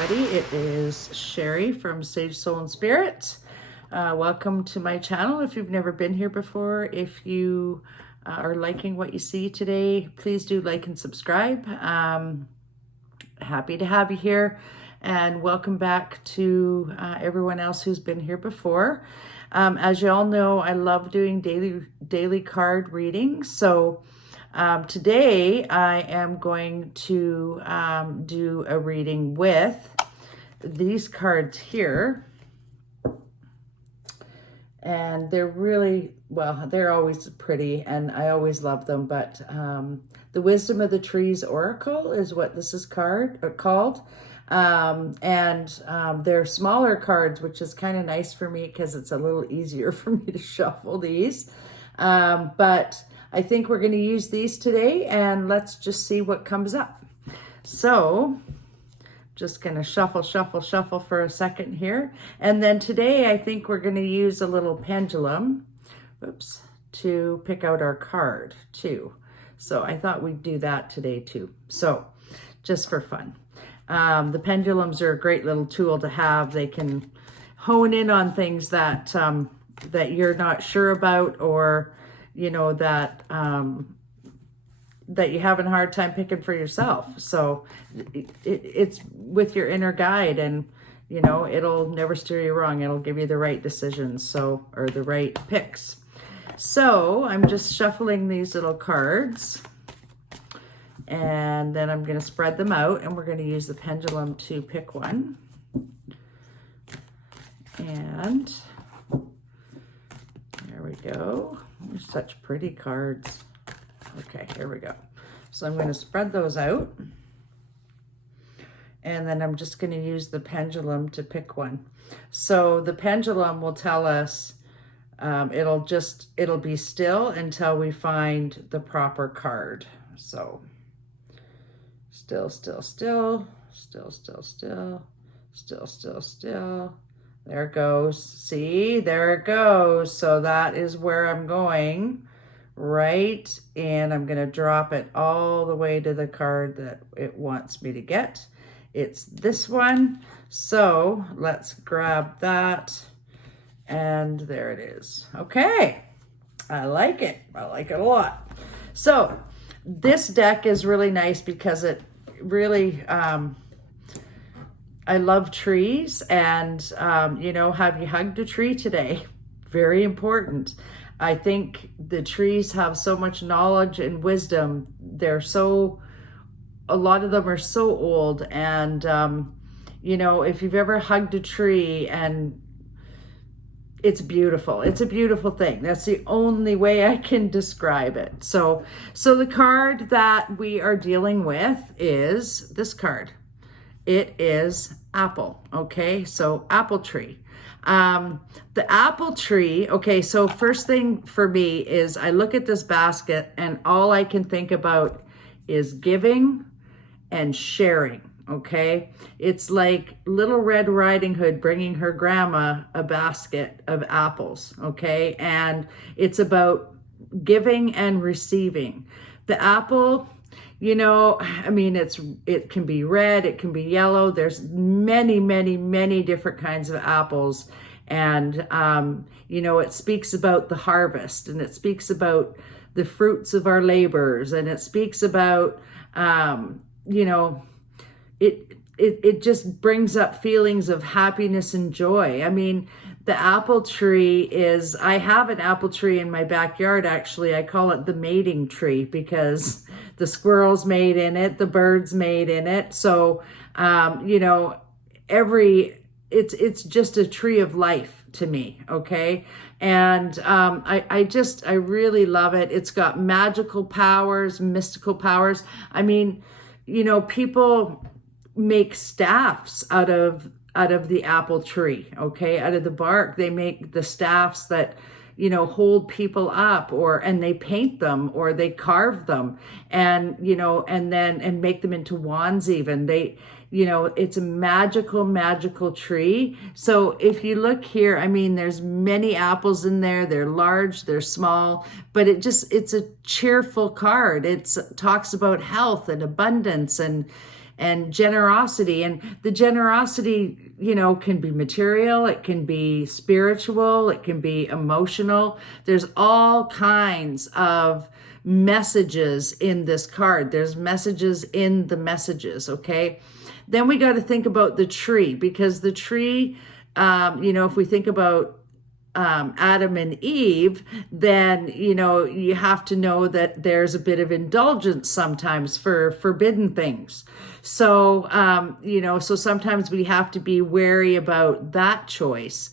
everybody. It is Sherry from Sage Soul and Spirit. Welcome to my channel. If you've never been here before, if you are liking what you see today, please do like and subscribe. Happy to have you here, and welcome back to everyone else who's been here before. As you all know, I love doing daily card readings. So today I am going to do a reading with these cards here. And they're really, well, they're always pretty and I always love them. But the Wisdom of the Trees Oracle is what this is called. They're smaller cards, which is kind of nice for me because it's a little easier for me to shuffle these. But I think we're going to use these today, and let's just see what comes up. So just going to shuffle for a second here. And then today I think we're going to use a little pendulum, to pick out our card too. So I thought we'd do that today too. So just for fun. The pendulums are a great little tool to have. They can hone in on things that that you're not sure about, or you know, that that you're having a hard time picking for yourself. So it's with your inner guide, and you know, it'll never steer you wrong. It'll give you the right decisions, so, or the right picks. So I'm just shuffling these little cards, and then I'm going to spread them out, and we're going to use the pendulum to pick one. And there we go. They're such pretty cards. Okay, here we go. So I'm going to spread those out. And then I'm just going to use the pendulum to pick one. So the pendulum will tell us, it'll be still until we find the proper card. So still. There it goes. See, there it goes. So that is where I'm going, right? And I'm going to drop it all the way to the card that it wants me to get. It's this one. So let's grab that. And there it is. Okay. I like it. I like it a lot. So this deck is really nice because it really, I love trees, and, you know, have you hugged a tree today? Very important. I think the trees have so much knowledge and wisdom. A lot of them are so old, and, you know, if you've ever hugged a tree, and it's beautiful. It's a beautiful thing. That's the only way I can describe it. So the card that we are dealing with is this card. It is apple. Okay, so apple tree. The apple tree, okay, so first thing for me is I look at this basket and all I can think about is giving and sharing. Okay, it's like Little Red Riding Hood bringing her grandma a basket of apples. Okay, and it's about giving and receiving. The apple, you know, I mean, it can be red, it can be yellow. There's many different kinds of apples. And, you know, it speaks about the harvest, and it speaks about the fruits of our labors. And it speaks about, you know, it just brings up feelings of happiness and joy. I mean, the apple tree is, I have an apple tree in my backyard, actually. I call it the mating tree because the squirrels mate in it, the birds mate in it. So, you know, it's just a tree of life to me, okay? And I really love it. It's got magical powers, mystical powers. I mean, you know, people make staffs out of the apple tree, okay? Out of the bark, they make the staffs that, you know, hold people up, and they paint them, or they carve them, and, you know, and make them into wands even. You know, it's a magical tree. So if you look here, I mean, there's many apples in there. They're large, they're small, but it's a cheerful card. It talks about health and abundance, and and generosity. And the generosity, can be material, it can be spiritual, it can be emotional. There's all kinds of messages in this card. There's messages in the messages, okay? Then we got to think about the tree, because the tree, if we think about Adam and Eve, then, you have to know that there's a bit of indulgence sometimes for forbidden things. So, so sometimes we have to be wary about that choice.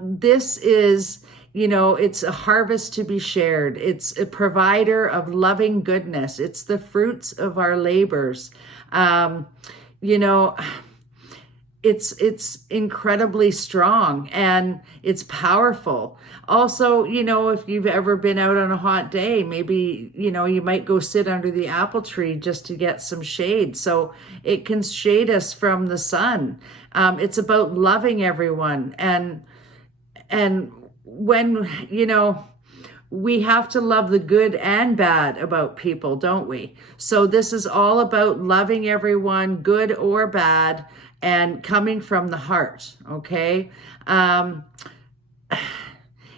This is, it's a harvest to be shared. It's a provider of loving goodness. It's the fruits of our labors. It's incredibly strong and it's powerful. Also, if you've ever been out on a hot day, maybe, you might go sit under the apple tree just to get some shade. So it can shade us from the sun. It's about loving everyone. And when, we have to love the good and bad about people, don't we? So this is all about loving everyone, good or bad, and coming from the heart, okay?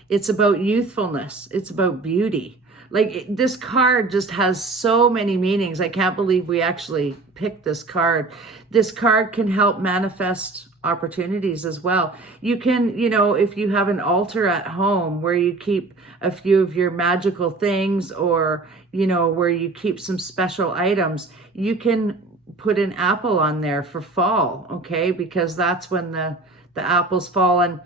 It's about youthfulness. It's about beauty. Like, this card just has so many meanings. I can't believe we actually picked this card. This card can help manifest opportunities as well. You can, if you have an altar at home where you keep a few of your magical things, or, where you keep some special items, you can put an apple on there for fall, okay? Because that's when the apples fall. And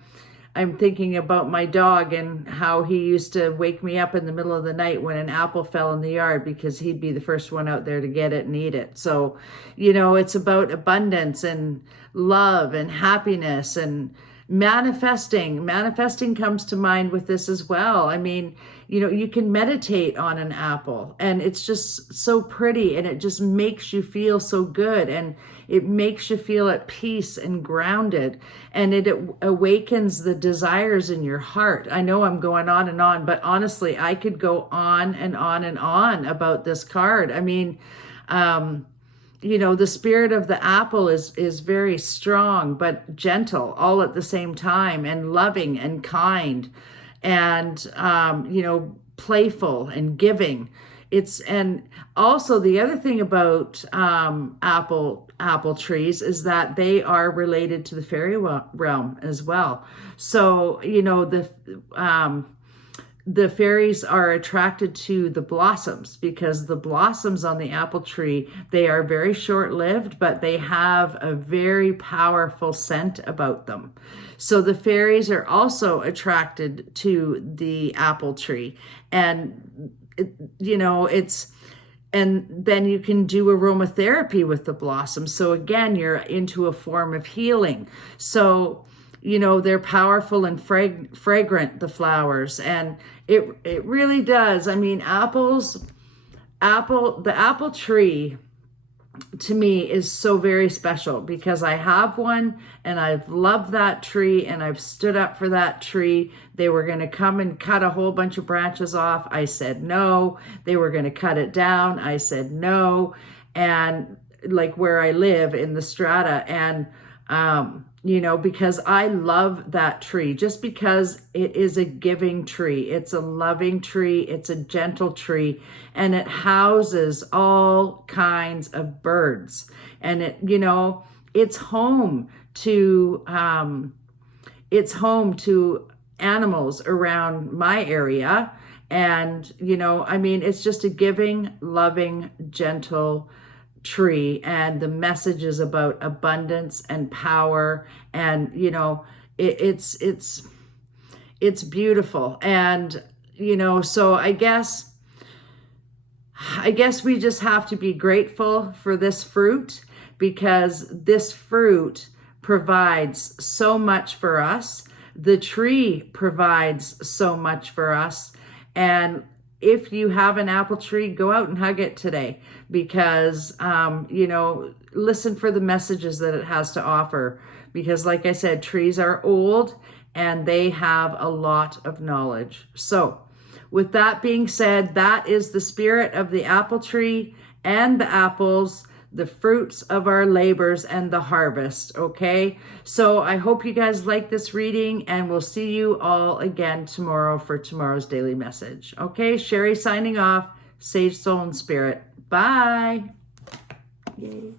I'm thinking about my dog and how he used to wake me up in the middle of the night when an apple fell in the yard, because he'd be the first one out there to get it and eat it. So, it's about abundance and love and happiness and manifesting. Manifesting comes to mind with this as well. I mean, you can meditate on an apple and it's just so pretty and it just makes you feel so good and it makes you feel at peace and grounded, and it awakens the desires in your heart. I know I'm going on, but honestly, I could go on and on and on about this card. I mean, the spirit of the apple is very strong, but gentle all at the same time, and loving and kind, and, playful and giving. And also the other thing about apple trees is that they are related to the fairy realm as well. So, the fairies are attracted to the blossoms, because the blossoms on the apple tree, they are very short-lived, but they have a very powerful scent about them. So the fairies are also attracted to the apple tree, and and then you can do aromatherapy with the blossoms. So again, you're into a form of healing. So they're powerful and fragrant, the flowers, and it really does. I mean, the apple tree to me is so very special, because I have one and I've loved that tree and I've stood up for that tree. They were going to come and cut a whole bunch of branches off. I said no. They were going to cut it down. I said no. And like where I live in the strata, and because I love that tree, just because it is a giving tree. It's a loving tree. It's a gentle tree, and it houses all kinds of birds. And it's home to animals around my area. And, it's just a giving, loving, gentle tree, and the message is about abundance and power, and it's beautiful. And so I guess we just have to be grateful for this fruit, because this fruit provides so much for us. The tree provides so much for us. And if you have an apple tree, go out and hug it today, because, listen for the messages that it has to offer. Because like I said, trees are old and they have a lot of knowledge. So with that being said, that is the spirit of the apple tree and the apples. the fruits of our labors and the harvest, okay? So I hope you guys like this reading, and we'll see you all again tomorrow for tomorrow's daily message. Okay, Sherry signing off. Sage, soul, and spirit. Bye. Yay.